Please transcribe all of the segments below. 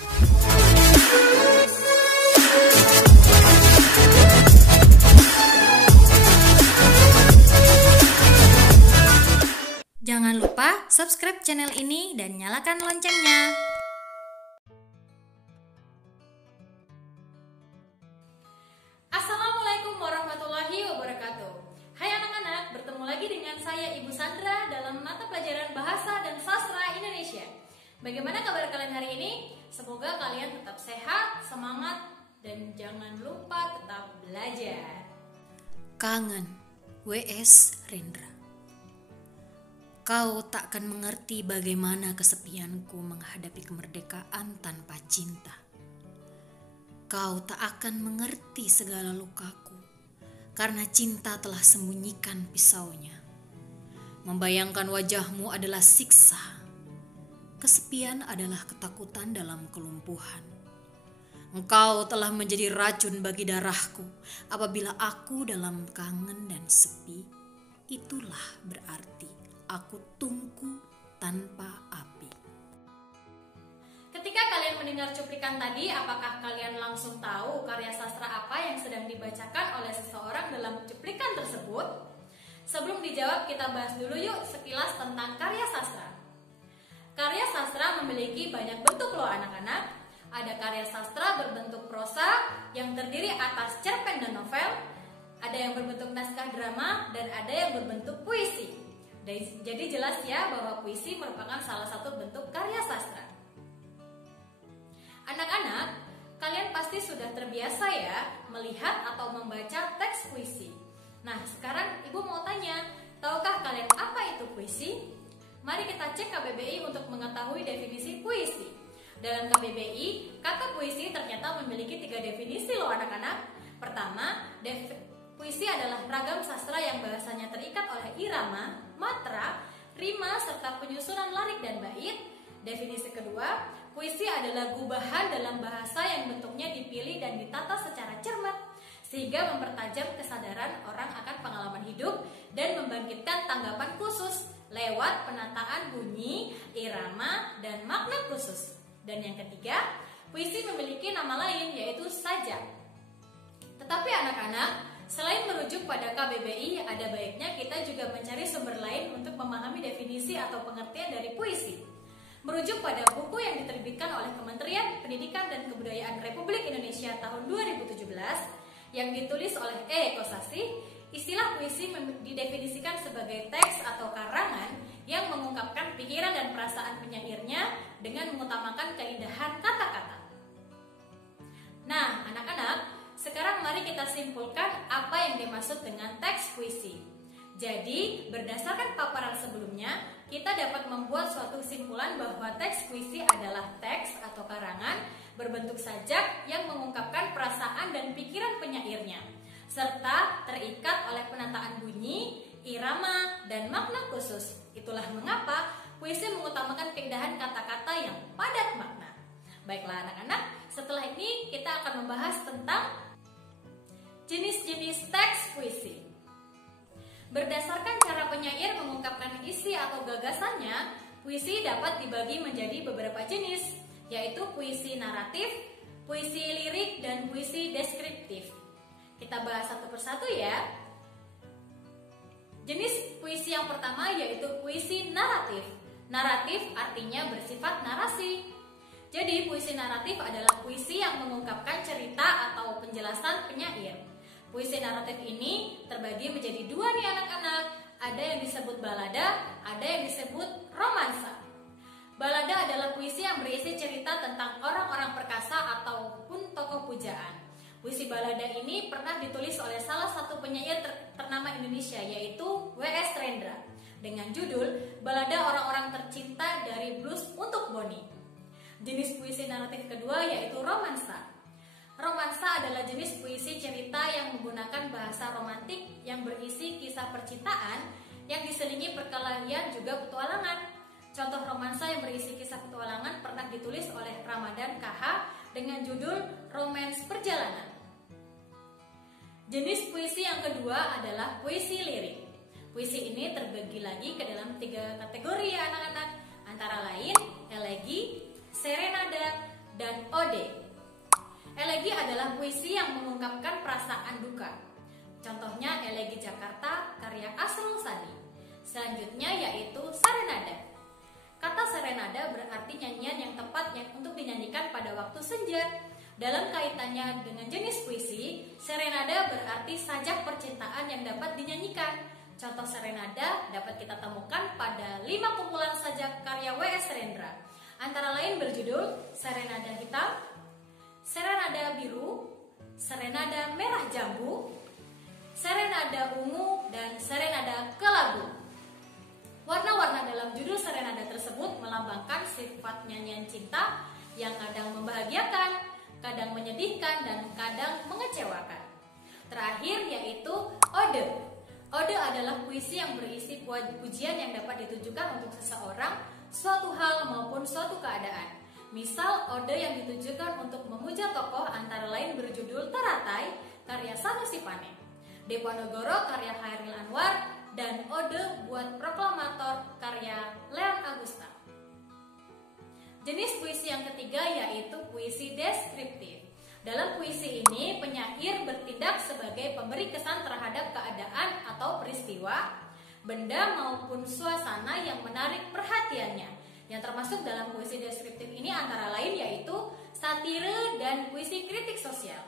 Jangan lupa subscribe channel ini dan nyalakan loncengnya. Assalamualaikum warahmatullahi wabarakatuh. Hai anak-anak, bertemu lagi dengan saya Ibu Sandra dalam mata pelajaran Bahasa dan Sastra Indonesia. Bagaimana kabar kalian hari ini? Semoga kalian tetap sehat, semangat, dan jangan lupa tetap belajar. Kangen, W.S. Rendra. Kau takkan mengerti bagaimana kesepianku menghadapi kemerdekaan tanpa cinta. Kau tak akan mengerti segala lukaku, karena cinta telah sembunyikan pisaunya. Membayangkan wajahmu adalah siksa. Kesepian adalah ketakutan dalam kelumpuhan. Engkau telah menjadi racun bagi darahku. Apabila aku dalam kangen dan sepi, itulah berarti aku tungku tanpa api. Ketika kalian mendengar cuplikan tadi, apakah kalian langsung tahu karya sastra apa yang sedang dibacakan oleh seseorang dalam cuplikan tersebut? Sebelum dijawab, kita bahas dulu yuk sekilas tentang karya sastra. Karya sastra memiliki banyak bentuk loh anak-anak. Ada karya sastra berbentuk prosa yang terdiri atas cerpen dan novel, ada yang berbentuk naskah drama, dan ada yang berbentuk puisi. Jadi jelas ya bahwa puisi merupakan salah satu bentuk karya sastra. Anak-anak, kalian pasti sudah terbiasa ya melihat atau membaca teks puisi. Nah, sekarang Ibu mau tanya, tahukah kalian apa itu puisi? Mari kita cek KBBI untuk mengetahui definisi puisi. Dalam KBBI, kata puisi ternyata memiliki 3 definisi loh anak-anak. Pertama, puisi adalah ragam sastra yang bahasanya terikat oleh irama, matra, rima, serta penyusunan lirik dan bait. Definisi kedua, puisi adalah gubahan dalam bahasa yang bentuknya dipilih dan ditata secara cermat, sehingga mempertajam kesadaran orang akan pengalaman hidup dan membangkitkan tanggapan khusus lewat penataan bunyi, irama, dan makna khusus. Dan yang ketiga, puisi memiliki nama lain yaitu sajak. Tetapi anak-anak, selain merujuk pada KBBI, ada baiknya kita juga mencari sumber lain untuk memahami definisi atau pengertian dari puisi. Merujuk pada buku yang diterbitkan oleh Kementerian Pendidikan dan Kebudayaan Republik Indonesia tahun 2017 yang ditulis oleh E. Kosasih, istilah puisi didefinisikan sebagai teks atau karangan yang mengungkapkan pikiran dan perasaan penyairnya dengan mengutamakan keindahan kata-kata. Nah, anak-anak, sekarang mari kita simpulkan apa yang dimaksud dengan teks puisi. Jadi, berdasarkan paparan sebelumnya, kita dapat membuat suatu kesimpulan bahwa teks puisi adalah teks atau karangan berbentuk sajak yang mengungkapkan perasaan dan pikiran penyairnya, serta terikat oleh penataan bunyi, irama, dan makna khusus. Itulah mengapa puisi mengutamakan keindahan kata-kata yang padat makna. Baiklah anak-anak, setelah ini kita akan membahas tentang jenis-jenis teks puisi. Berdasarkan cara penyair mengungkapkan isi atau gagasannya, puisi dapat dibagi menjadi beberapa jenis, yaitu puisi naratif, puisi lirik, dan puisi deskriptif. Kita bahas satu persatu ya. Jenis puisi yang pertama yaitu puisi naratif. Naratif artinya bersifat narasi. Jadi puisi naratif adalah puisi yang mengungkapkan cerita atau penjelasan penyair. Puisi naratif ini terbagi menjadi 2 nih anak-anak. Ada yang disebut balada, ada yang disebut romansa. Balada adalah puisi yang berisi cerita tentang orang-orang perkasa ataupun tokoh pujaan. Puisi balada ini pernah ditulis oleh salah satu penyair ternama Indonesia yaitu W.S. Rendra dengan judul Balada Orang-orang Tercinta dari Blues untuk Bonnie. Jenis puisi naratif kedua yaitu romansa. Romansa adalah jenis puisi cerita yang menggunakan bahasa romantik yang berisi kisah percintaan yang diselingi perkelahian juga petualangan. Contoh romansa yang berisi kisah petualangan pernah ditulis oleh Ramadan KH dengan judul Romance Perjalanan. Jenis puisi yang kedua adalah puisi lirik. Puisi ini terbagi lagi ke dalam 3 kategori ya anak-anak, antara lain elegi, serenada, dan ode. Elegi adalah puisi yang mengungkapkan perasaan duka. Contohnya Elegi Jakarta karya Asrul Sani. Selanjutnya yaitu serenada. Kata serenada berarti nyanyian yang tepat untuk dinyanyikan pada waktu senja. Dalam kaitannya dengan jenis puisi, serenada berarti sajak percintaan yang dapat dinyanyikan. Contoh serenada dapat kita temukan pada 5 kumpulan sajak karya W.S. Rendra. Antara lain berjudul Serenada Hitam, Serenada Biru, Serenada Merah Jambu, Serenada Ungu, dan Serenada Kelabu. Warna-warna dalam judul serenada tersebut melambangkan sifat nyanyian cinta yang kadang membahagiakan, kadang menyedihkan, dan kadang mengecewakan. Terakhir yaitu ode. Ode adalah puisi yang berisi pujian yang dapat ditujukan untuk seseorang, suatu hal maupun suatu keadaan. Misal ode yang ditujukan untuk memuja tokoh antara lain berjudul Teratai karya Sanusi Pane, Diponegoro karya Chairil Anwar, dan ode buat proklamator karya Leon Agusta. Jenis puisi yang ketiga yaitu puisi deskriptif. Dalam puisi ini penyair bertindak sebagai pemberi kesan terhadap keadaan atau peristiwa, benda maupun suasana yang menarik perhatiannya. Yang termasuk dalam puisi deskriptif ini antara lain yaitu satire dan puisi kritik sosial.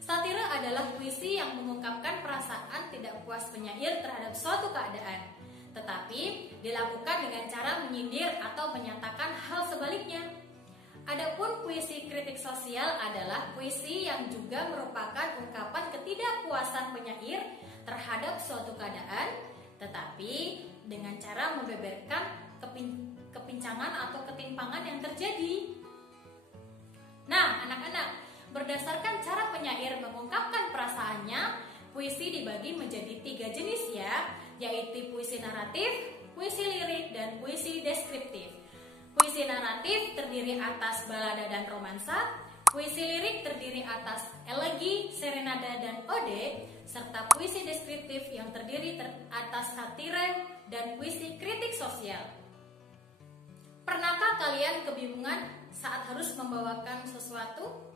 Satire adalah puisi yang mengungkapkan perasaan tidak puas penyair terhadap suatu keadaan, tetapi dilakukan dengan cara menyindir atau menyatakan hal sebaliknya. Adapun puisi kritik sosial adalah puisi yang juga merupakan ungkapan ketidakpuasan penyair terhadap suatu keadaan, tetapi dengan cara membeberkan kepincangan atau ketimpangan yang terjadi. Nah, anak-anak, berdasarkan cara penyair mengungkapkan perasaannya, puisi dibagi menjadi 3 jenis ya, yaitu puisi naratif, puisi lirik, dan puisi deskriptif. Puisi naratif terdiri atas balada dan romansa, puisi lirik terdiri atas elegi, serenada, dan ode, serta puisi deskriptif yang terdiri atas satire dan puisi kritik sosial. Pernahkah kalian kebingungan saat harus membawakan sesuatu?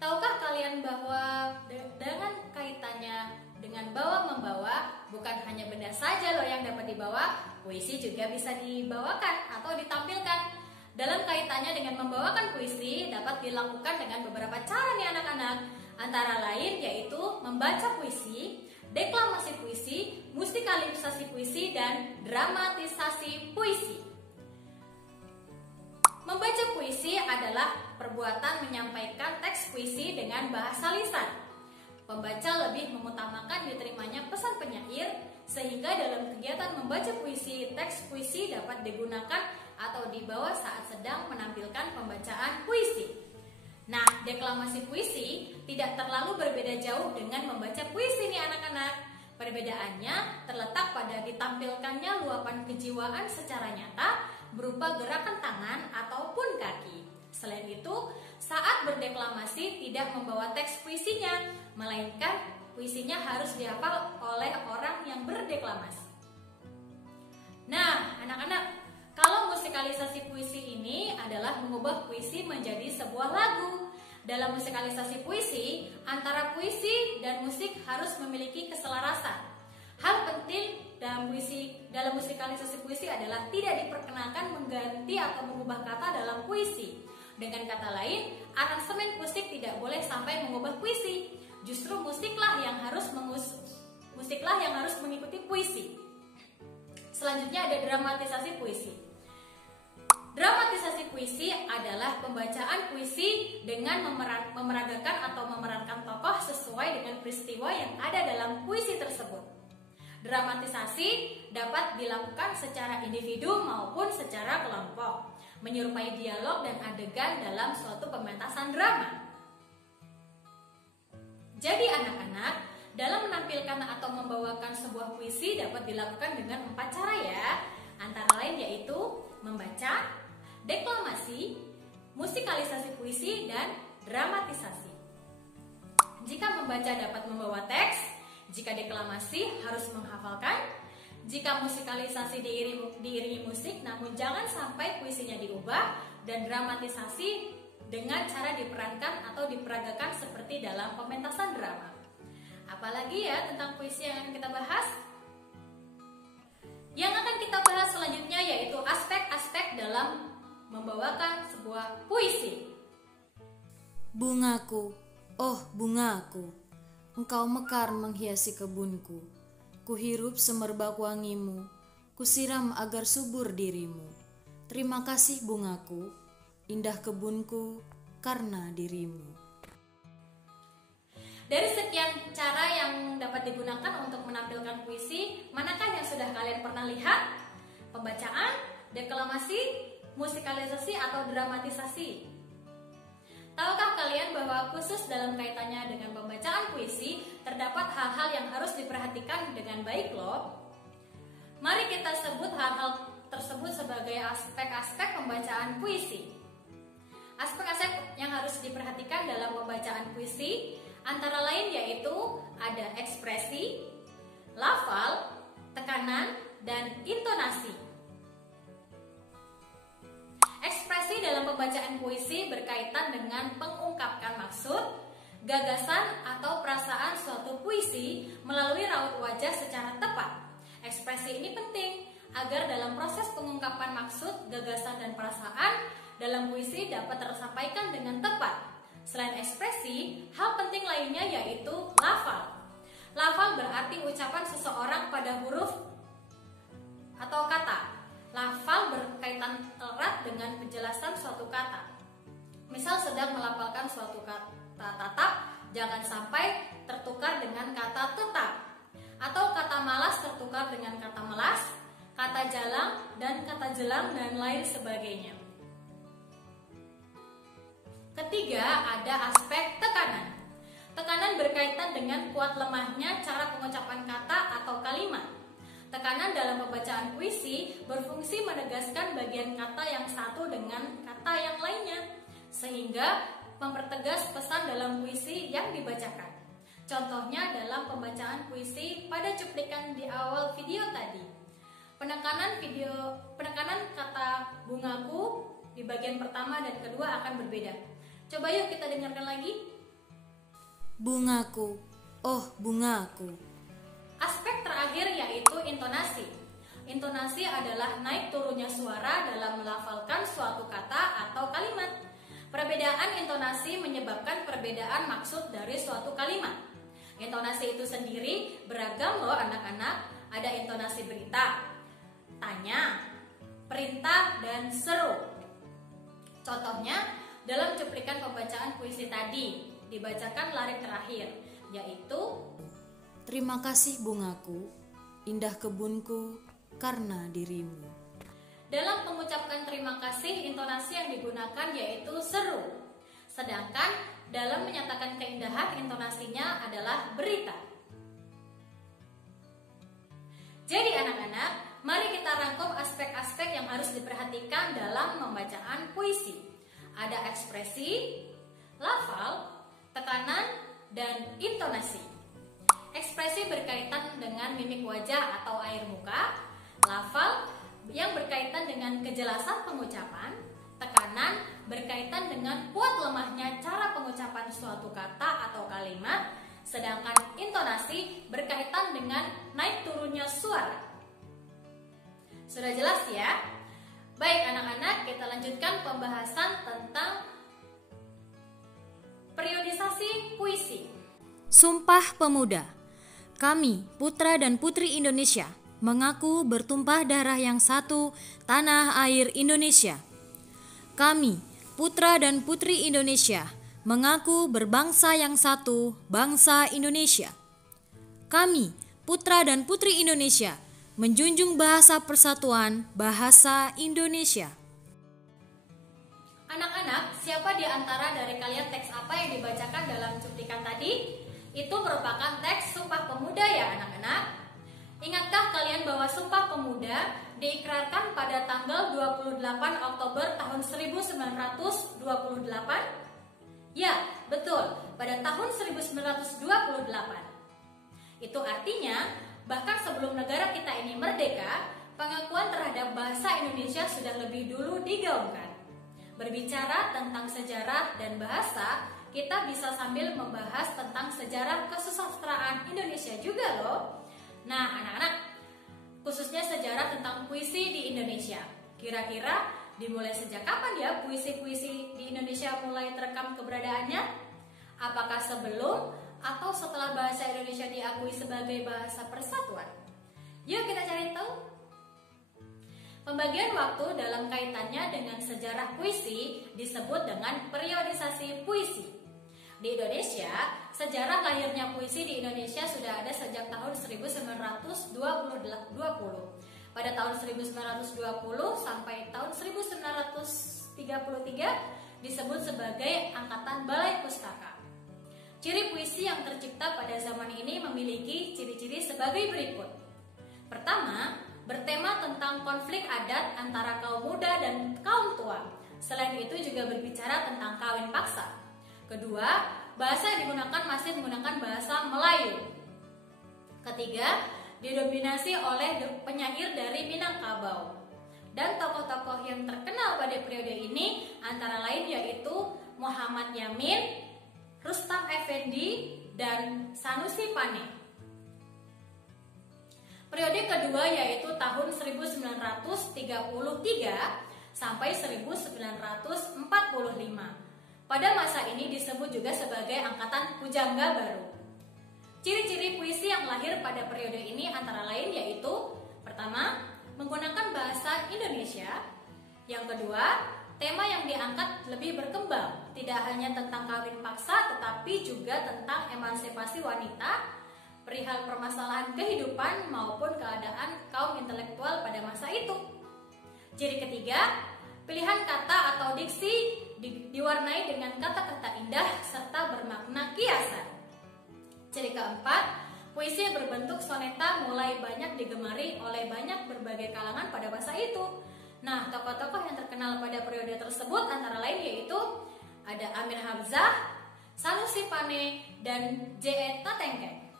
Tahukah kalian bahwa dengan kaitannya dengan bawa-membawa, bukan hanya benda saja loh yang dapat dibawa, puisi juga bisa dibawakan atau ditampilkan. Dalam kaitannya dengan membawakan puisi dapat dilakukan dengan beberapa cara nih anak-anak. Antara lain yaitu membaca puisi, deklamasi puisi, musikalisasi puisi, dan dramatisasi puisi. Membaca puisi adalah perbuatan menyampaikan teks puisi dengan bahasa lisan. Pembaca lebih mengutamakan diterimanya pesan penyair, sehingga dalam kegiatan membaca puisi, teks puisi dapat digunakan atau dibawa saat sedang menampilkan pembacaan puisi. Nah, deklamasi puisi tidak terlalu berbeda jauh dengan membaca puisi nih anak-anak. Perbedaannya terletak pada ditampilkannya luapan kejiwaan secara nyata berupa gerakan tangan ataupun kaki. Selain itu, saat berdeklamasi tidak membawa teks puisinya, melainkan puisinya harus dihafal oleh orang yang berdeklamasi. Nah, anak-anak, kalau musikalisasi puisi ini adalah mengubah puisi menjadi sebuah lagu. Dalam musikalisasi puisi, antara puisi dan musik harus memiliki keselarasan. Hal penting dalam musikalisasi puisi adalah tidak diperkenankan mengganti atau mengubah kata dalam puisi. Dengan kata lain, aransemen musik tidak boleh sampai mengubah puisi. Justru musiklah yang harus mengikuti puisi. Selanjutnya ada dramatisasi puisi. Dramatisasi puisi adalah pembacaan puisi dengan memeragakan atau memerankan tokoh sesuai dengan peristiwa yang ada dalam puisi tersebut. Dramatisasi dapat dilakukan secara individu maupun secara kelompok, menyerupai dialog dan adegan dalam suatu pementasan drama. Jadi anak-anak, dalam menampilkan atau membawakan sebuah puisi dapat dilakukan dengan 4 cara ya. Antara lain yaitu membaca, deklamasi, musikalisasi puisi, dan dramatisasi. Jika membaca dapat membawa teks, jika deklamasi harus menghafalkan, jika musikalisasi diiringi musik namun jangan sampai puisinya diubah, dan dramatisasi dengan cara diperankan atau diperagakan seperti dalam pementasan drama. Apalagi ya tentang puisi yang akan kita bahas? Yang akan kita bahas selanjutnya yaitu aspek-aspek dalam membawakan sebuah puisi. Bungaku, oh bungaku, engkau mekar menghiasi kebunku. Kuhirup semerbak wangimu, kusiram agar subur dirimu. Terima kasih bungaku, indah kebunku karena dirimu. Dari sekian cara yang dapat digunakan untuk menampilkan puisi, manakah yang sudah kalian pernah lihat? Pembacaan, deklamasi, musikalisasi, atau dramatisasi? Tahukah kalian bahwa khusus dalam kaitannya dengan pembacaan puisi, terdapat hal-hal yang harus diperhatikan dengan baik loh? Mari kita sebut hal-hal tersebut sebagai aspek-aspek pembacaan puisi. Aspek-aspek yang harus diperhatikan dalam pembacaan puisi antara lain yaitu ada ekspresi, lafal, tekanan, dan intonasi. Ekspresi dalam pembacaan puisi berkaitan dengan mengungkapkan maksud, gagasan, atau perasaan suatu puisi melalui raut wajah secara tepat. Ekspresi ini penting agar dalam proses pengungkapan maksud, gagasan, dan perasaan dalam puisi dapat tersampaikan dengan tepat. Selain ekspresi, hal penting lainnya yaitu lafal. Lafal berarti ucapan seseorang pada huruf atau kata. Lafal berkaitan erat dengan penjelasan suatu kata. Misal sedang melafalkan suatu kata tatap, jangan sampai tertukar dengan kata tetap. Atau kata malas tertukar dengan kata melas, kata jalang dan kata jelang, dan lain sebagainya. Ketiga, ada aspek tekanan. Tekanan berkaitan dengan kuat lemahnya cara pengucapan kata atau kalimat. Tekanan dalam pembacaan puisi berfungsi menegaskan bagian kata yang satu dengan kata yang lainnya, sehingga mempertegas pesan dalam puisi yang dibacakan. Contohnya dalam pembacaan puisi pada cuplikan di awal video tadi. Penekanan kata bungaku di bagian pertama dan kedua akan berbeda. Coba yuk kita dengarkan lagi. Bungaku, oh bungaku. Aspek terakhir yaitu intonasi. Intonasi adalah naik turunnya suara dalam melafalkan suatu kata atau kalimat. Perbedaan intonasi menyebabkan perbedaan maksud dari suatu kalimat. Intonasi itu sendiri beragam loh anak-anak. Ada intonasi berita, tanya, perintah, dan seru. Contohnya dalam cuplikan pembacaan puisi tadi dibacakan larik terakhir, yaitu terima kasih bungaku, indah kebunku karena dirimu. Dalam mengucapkan terima kasih, intonasi yang digunakan yaitu seru. Sedangkan dalam menyatakan keindahan, intonasinya adalah berita. Jadi anak-anak, mari kita rangkum aspek-aspek yang harus diperhatikan dalam pembacaan puisi. Ada ekspresi, lafal, tekanan, dan intonasi. Ekspresi berkaitan dengan mimik wajah atau air muka. Lafal yang berkaitan dengan kejelasan pengucapan. Tekanan berkaitan dengan kuat lemahnya cara pengucapan suatu kata atau kalimat. Sedangkan intonasi berkaitan dengan naik turunnya suara. Sudah jelas ya? Baik anak-anak, kita lanjutkan pembahasan tentang periodisasi puisi. Sumpah Pemuda. Kami, putra dan putri Indonesia, mengaku bertumpah darah yang satu, tanah air Indonesia. Kami, putra dan putri Indonesia, mengaku berbangsa yang satu, bangsa Indonesia. Kami, putra dan putri Indonesia, menjunjung bahasa persatuan, bahasa Indonesia. Anak-anak, siapa di antara dari kalian teks apa yang dibacakan dalam cuplikan tadi? Itu merupakan teks Sumpah Pemuda ya anak-anak. Ingatkah kalian bahwa Sumpah Pemuda diikrarkan pada tanggal 28 Oktober tahun 1928? Ya, betul, pada tahun 1928. Itu artinya, bahkan sebelum negara kita ini merdeka, pengakuan terhadap bahasa Indonesia sudah lebih dulu digaungkan. Berbicara tentang sejarah dan bahasa, kita bisa sambil membahas tentang sejarah kesusastraan Indonesia juga loh. Nah, anak-anak, khususnya sejarah tentang puisi di Indonesia. Kira-kira dimulai sejak kapan ya puisi-puisi di Indonesia mulai terekam keberadaannya? Apakah sebelum atau setelah bahasa Indonesia diakui sebagai bahasa persatuan? Yuk kita cari tahu. Pembagian waktu dalam kaitannya dengan sejarah puisi disebut dengan periodisasi puisi. Di Indonesia, sejarah lahirnya puisi di Indonesia sudah ada sejak tahun 1920. Pada tahun 1920 sampai tahun 1933 disebut sebagai Angkatan Balai Pustaka. Ciri puisi yang tercipta pada zaman ini memiliki ciri-ciri sebagai berikut. Pertama, bertema tentang konflik adat antara kaum muda dan kaum tua. Selain itu juga berbicara tentang kawin paksa. Kedua, bahasa yang digunakan masih menggunakan bahasa Melayu. Ketiga, didominasi oleh penyair dari Minangkabau. Dan tokoh-tokoh yang terkenal pada periode ini antara lain yaitu Muhammad Yamin, Rustam Effendi, dan Sanusi Pane. Periode kedua yaitu tahun 1933 sampai 1945. Pada masa ini disebut juga sebagai Angkatan Pujangga Baru. Ciri-ciri puisi yang lahir pada periode ini antara lain yaitu: pertama, menggunakan bahasa Indonesia. Yang kedua, tema yang diangkat lebih berkembang, tidak hanya tentang kawin paksa tetapi juga tentang emansipasi wanita, perihal permasalahan kehidupan maupun keadaan kaum intelektual pada masa itu. Ciri ketiga, pilihan kata atau diksi diwarnai dengan kata-kata indah serta bermakna kiasan. Ciri keempat, puisi berbentuk soneta mulai banyak digemari oleh banyak berbagai kalangan pada masa itu. Nah, tokoh-tokoh yang terkenal pada periode tersebut antara lain yaitu ada Amir Hamzah, Sanusi Pane, dan J.E. Tatengkeng.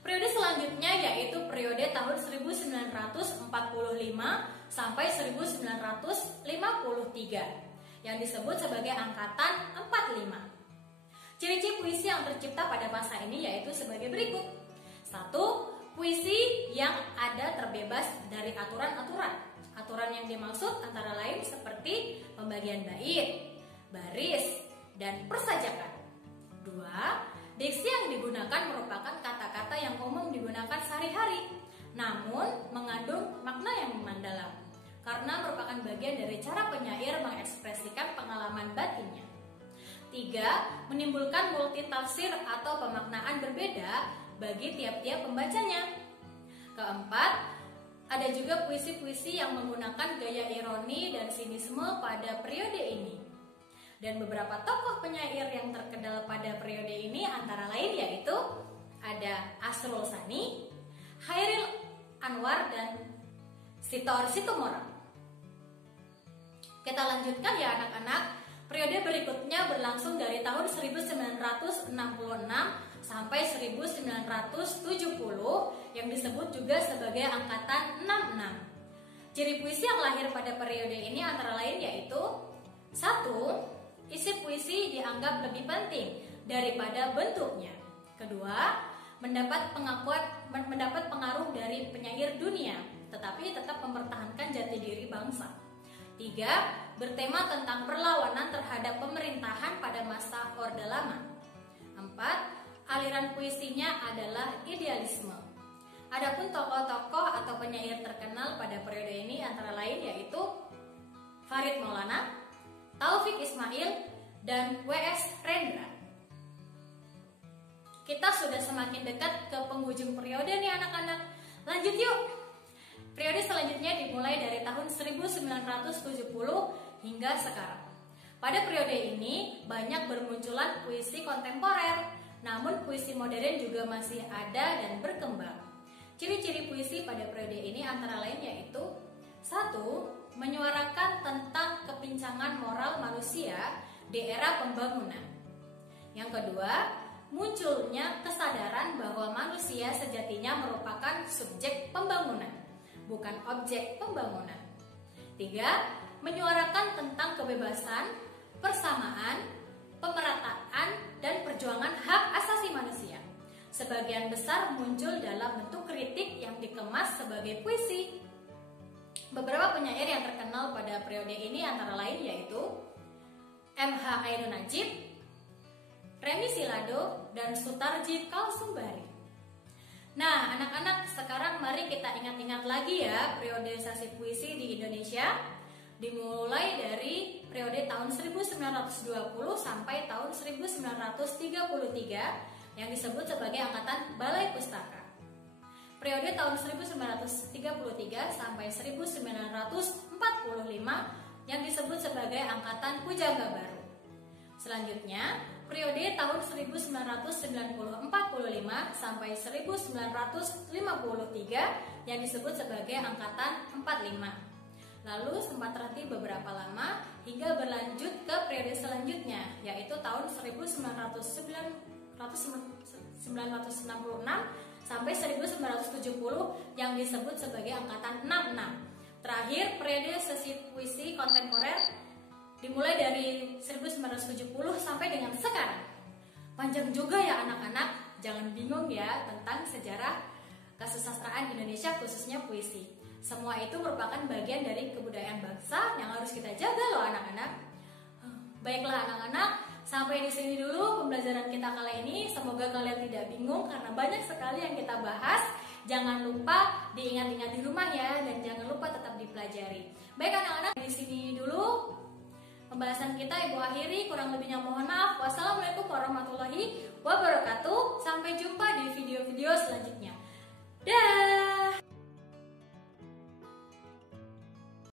Periode selanjutnya yaitu periode tahun 1945 sampai 1953 yang disebut sebagai Angkatan 45. Ciri-ciri puisi yang tercipta pada masa ini yaitu sebagai berikut. 1. Puisi yang ada terbebas dari aturan-aturan. Aturan yang dimaksud antara lain seperti pembagian bait, baris, dan persajakan. 2. Diksi yang digunakan merupakan kata-kata yang umum digunakan sehari-hari, namun mengandung makna yang mendalam, karena merupakan bagian dari cara penyair mengekspresikan pengalaman batinnya. 3. Menimbulkan multitafsir atau pemaknaan berbeda bagi tiap-tiap pembacanya. 4. Ada juga puisi-puisi yang menggunakan gaya ironi dan sinisme pada periode ini. Dan beberapa tokoh penyair yang terkenal pada periode ini antara lain yaitu ada Asrul Sani, Hairil Anwar, dan Sitor Situmorang. Kita lanjutkan ya anak-anak. Periode berikutnya berlangsung dari tahun 1966 sampai 1970 yang disebut juga sebagai Angkatan 66. Ciri puisi yang lahir pada periode ini antara lain yaitu: 1. Isi puisi dianggap lebih penting daripada bentuknya. 2. Mendapat pengaruh dari penyair dunia, tetapi tetap mempertahankan jati diri bangsa. 3. Bertema tentang perlawanan terhadap pemerintahan pada masa Orde Lama. 4. Aliran puisinya adalah idealisme. Adapun tokoh-tokoh atau penyair terkenal pada periode ini antara lain yaitu Farid Maulana, Taufik Ismail, dan W.S. Rendra. Kita sudah semakin dekat ke penghujung periode nih anak-anak. Lanjut yuk. Periode selanjutnya dimulai dari tahun 1970 hingga sekarang. Pada periode ini banyak bermunculan puisi kontemporer, namun puisi modern juga masih ada dan berkembang. Ciri-ciri puisi pada periode ini antara lain yaitu: 1. Menyuarakan tentang kepincangan moral manusia di era pembangunan. Yang kedua, munculnya kesadaran bahwa manusia sejatinya merupakan subjek pembangunan, bukan objek pembangunan. 3. menyuarakan tentang kebebasan, persamaan, pemerataan, dan perjuangan hak asasi manusia. Sebagian besar muncul dalam bentuk kritik yang dikemas sebagai puisi. Beberapa penyair yang terkenal pada periode ini antara lain yaitu M.H. Ainun Nadjib, Remi Silado, dan Sutarji Kalsumbari. Nah, anak-anak, sekarang mari kita ingat-ingat lagi ya periodisasi puisi di Indonesia, dimulai dari periode tahun 1920 sampai tahun 1933 yang disebut sebagai Angkatan Balai Pustaka. Periode tahun 1933 sampai 1945 yang disebut sebagai Angkatan Pujangga Baru. Selanjutnya, periode tahun 1945 sampai 1953 yang disebut sebagai Angkatan 45. Lalu sempat terhenti beberapa lama hingga berlanjut ke periode selanjutnya, yaitu tahun 1966 sampai 1970 yang disebut sebagai Angkatan 66. Terakhir, periode sesi puisi kontemporer dimulai dari 1970 sampai dengan sekarang. Panjang juga ya anak-anak, jangan bingung ya tentang sejarah kesusastraan Indonesia khususnya puisi. Semua itu merupakan bagian dari kebudayaan bangsa yang harus kita jaga loh anak-anak. Baiklah anak-anak, sampai di sini dulu pembelajaran kita kali ini. Semoga kalian tidak bingung karena banyak sekali yang kita bahas. Jangan lupa diingat-ingat di rumah ya, dan jangan lupa tetap dipelajari. Baik anak-anak, di sini dulu pembahasan kita Ibu akhiri, kurang lebihnya mohon maaf. Wassalamualaikum warahmatullahi wabarakatuh. Sampai jumpa di video-video selanjutnya. Dah.